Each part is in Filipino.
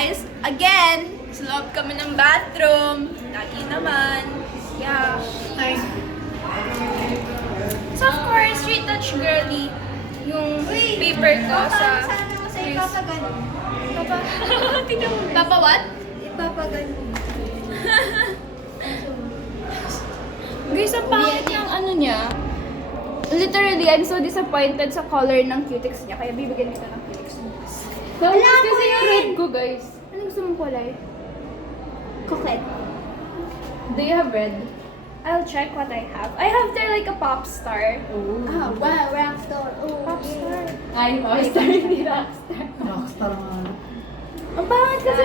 guys. Again, sa loob kami ng bathroom. Lagi naman. Yeah. So of course, retouch girly yung paper ko sa... Kasi ipapagano. Papa what? Ipapagano. Guys, ang pangit ng ano niya. Literally, I'm so disappointed sa color ng cutex niya. Kaya bibigyan nito ng cutex niya. Wala kasi yung red ko, guys. Ano gusto mong kulay? Coquette. Do you have red? I'll check what I have. I have there like a pop star. Ah, wow, rockstar. Oh, Pop star. Ay, Pop star, hindi rockstar. rockstar nga. Ang pangit kasi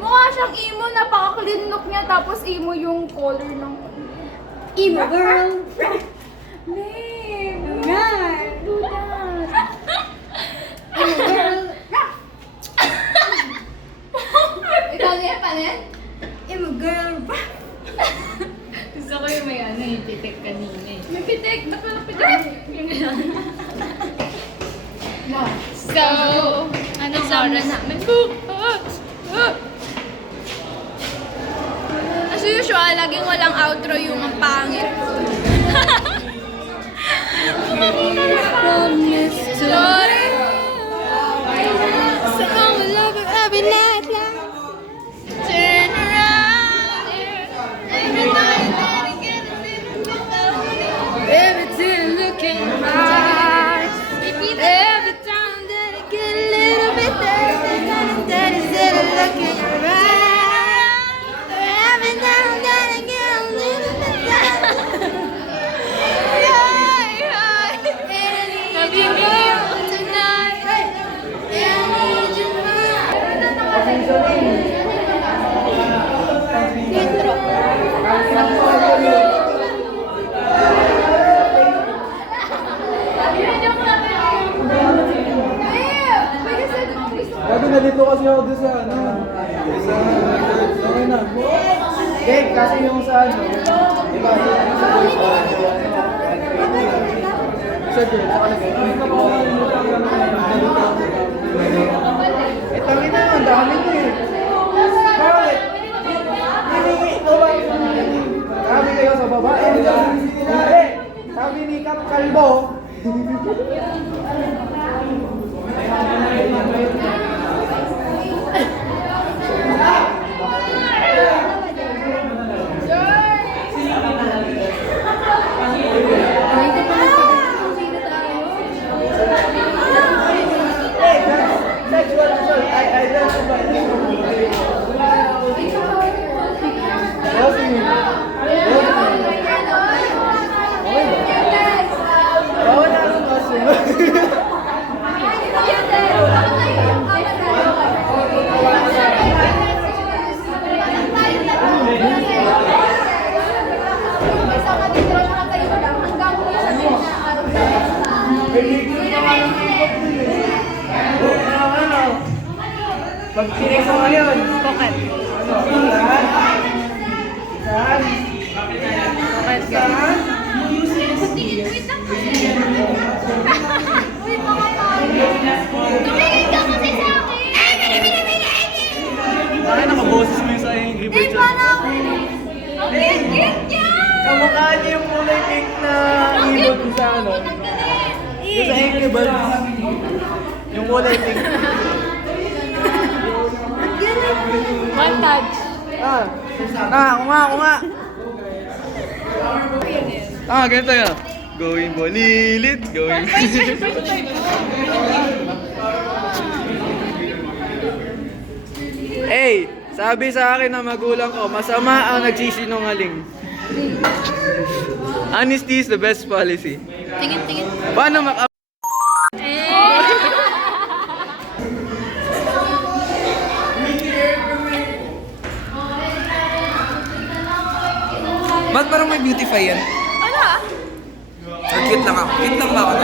mukha siyang emo, napaka-clean look niya, tapos emo yung color ng... Emo girl. Babe! Right. Do that! Emo girl. Ikaw na yan, paano yan? Emo girl. Gusto ko yung may ano, yung titik kanina eh. May pitik, nakalapitik. So, ano Exam na oras? namin. As usual, laging walang outro yung ang pangit. Sorry. So I'm in love with every night. Turn around. Every night that I get a little bit lonely. Every time I look in my eyes. Every time that I get a little bit thirsty, that is it, I look in your eyes. Every now and then I get a little bit thirsty. Love you, girl, tonight. Sabi nalito kasi ako doon sa ano. Sa... Okay na. Dave, kasi yung sa ano. Diba? Sa boys pa. Sa girl, sa kalagay. May kapakalimutan ka na nalito ako. Eh, tangin na, ang dami ko eh. Bakit? Hiningi ko ba? Sabi kayo sa babae. Hindi. Sabi ni Kap Kalbo. Sexual assault, I identify this pag sinig mo ngayon, Pocket. saan? Saan? Tumingin ka kasi sa akin! Bakit nakaboses mo yung sa Angry Birds? Ang cute niya! Kamukha niya yung kulay pink na ibon ko sa ano. Yung sa Angry Birds. Yung kulay pink. One touch. Ako nga. Ganito yun. Going bolilit, going... Hey, sabi sa akin ng magulang ko, masama ang nagsisinungaling. Honesty is the best policy. Tingin. Paano maka... Ba't parang may beautify yan? Ala? Or cute lang ako? Cute lang ba ako?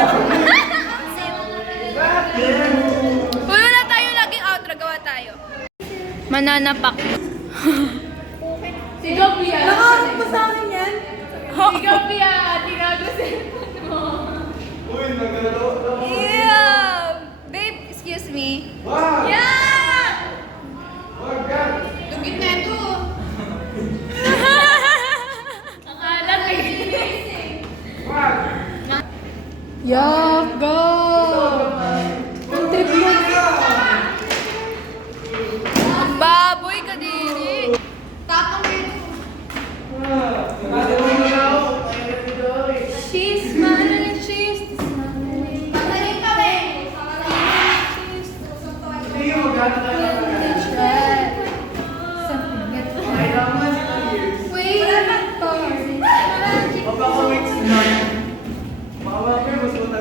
Wala na tayo laging outro. Gawa tayo. Mananapak. Si Gopia. Nakaharap mo sa akin yan? Si Gopia, tinagusin mo. Yeah! Babe, excuse me. Wow! Yeah! Yak, go! Ang trip mo. Baboy ka diri. She's smiling, she's smiling. Patayin kami!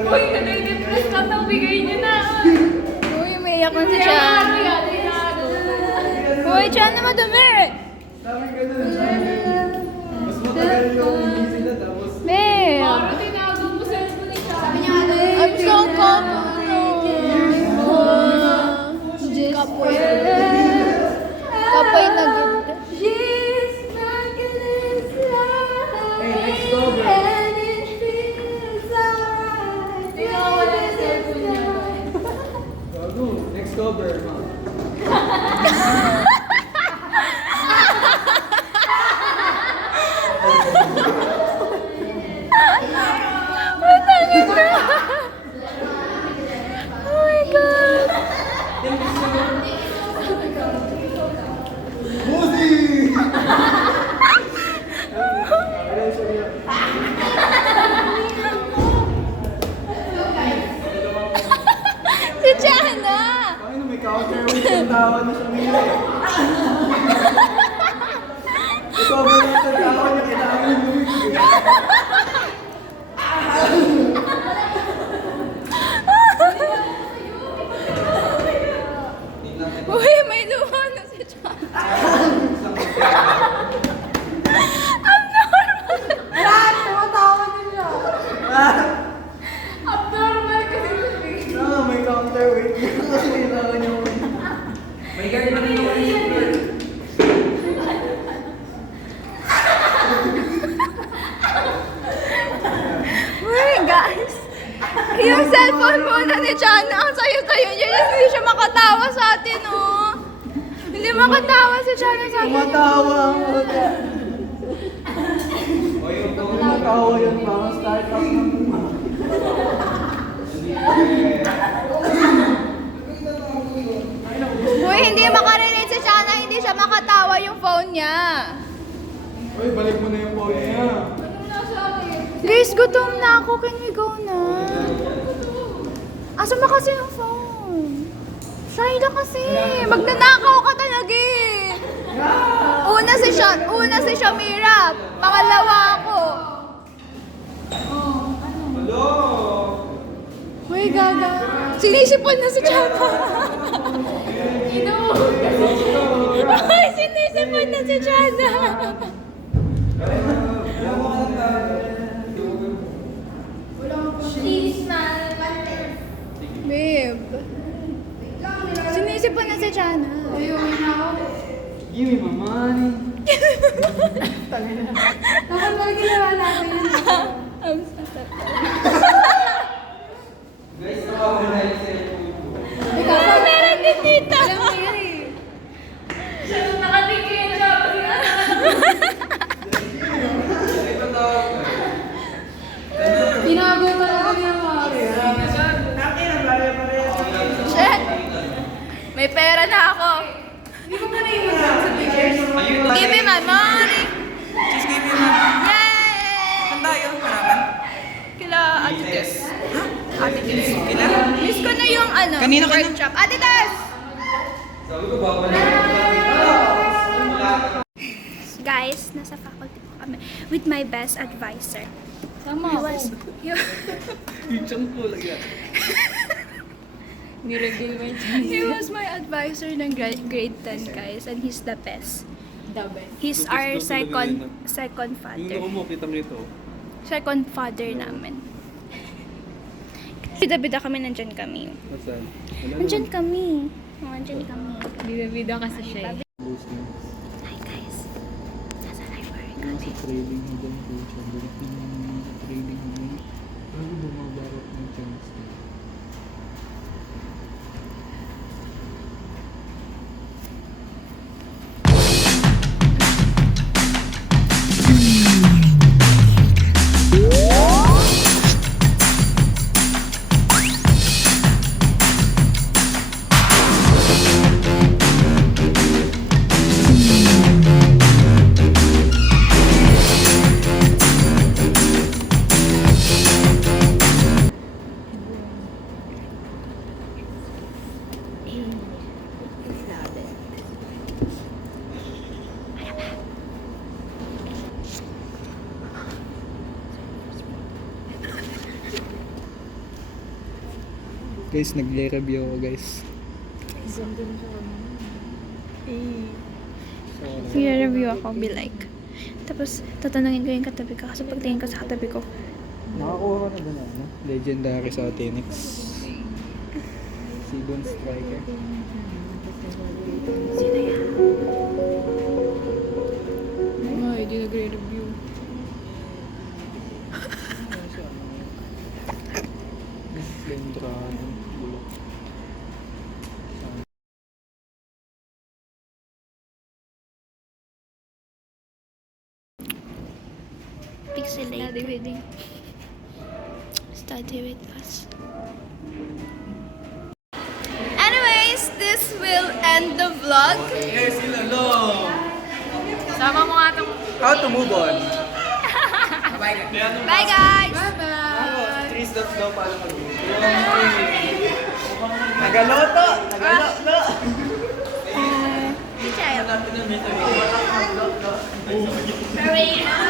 Uy, nade-depress ka sa bigay niyo na. Uy, may iyak na si Chan. Uy, Chan na madumi! Sabi ganun siya. Mas matagal yung hindi sila tapos. Babe! Parang tinago mo sa cellphone ni Char. Sabi niya nga doon, I'm so comfortable. Kapoy. Kapoy na ganda. She's back in his life. Hey, next cover. And it feels alright. Tinawala sa cellphone niya. Gago. Next cover, ma. Oh my God. Musi! Si Chana! Ay, may counterweight yung tawa na siya ngayon. Ikaw ba yung sa tawa niya, kailangan yung lumig. Uy, may luha na si Chana. I'm normal. Abnormal kasi siya. May counterweight. Kailangan yung... May ganyan na yung... Uy, guys. Yung cellphone muna ni Chana, ang sayo-sayo niya. Hindi siya makatawa sa atin, oh. Hindi makatawa si Chana sa atin. Tumatawa ang mga. Tumatawa yung mga startup ng Uy, hindi makarelate si Chana, hindi siya makatawa yung phone niya. Uy, balik mo na yung phone niya. Please, gutom na ako. Can we go na? Asa ba kasi yung phone? Shy lang kasi. Magnanakaw ka talaga eh. Una si Shamira. Pangalawa ako. Hello! Uy, gaga. Sinisipon na si Chana. Uy, sinisipon na si Chana. Babe. Sinisipon na si Chana. Give me my money. Dapat ba ginawa natin yun? I'm so sorry. Guys, nakawala yung cellphone ko. Ikaw, meron din dito. Siya nakatingin siya. Ito tawag ko. Tinago talaga niya mga Shit! May pera na ako. Give me my money. Just give me my... Yay! Kanta yun, paraman. Kila Ate Tess. Ate Tess. Kila? Miss ko na yung ano, Kanina ka na. workshop. Ate Tess! Sabi ko, babalik. Guys, nasa faculty po kami with my best advisor. Tama ako. Yung chunk ko lang yan. Niregay mo yung He was my advisor ng grade 10, guys, and he's the best. dabe. He's our second Yung father. ako mo, kita mo ito. Second father namin. Bida-bida kami, nandyan kami. Nasaan? Nandyan kami. Oh, nandyan kami. Bida-bida kasi siya eh. Hi guys. Nasa library Sa kami. trading hanggang coach. Ang balik ng trading hanggang. Bago bumabarok ng chance. Guys, nagre-review ako guys. I-review ako, be like. Tapos, tatanungin ko yung katabi ko. Kasi pagtingin ko sa katabi ko, Nakakuha ka na dun ano? Legendary sa Atenex. Seaboon Striker. sino yan? Ay, di nagre-review. Flame Dragon. Bulok. Pixelate. Wedding. Study with us. Anyways, this will end the vlog. Yes, Lolo! Sama mo nga itong... How to move on? Bye guys! Ako, 3 stops daw paano mag-move. Nagaloto! Nagaloto! Sorry.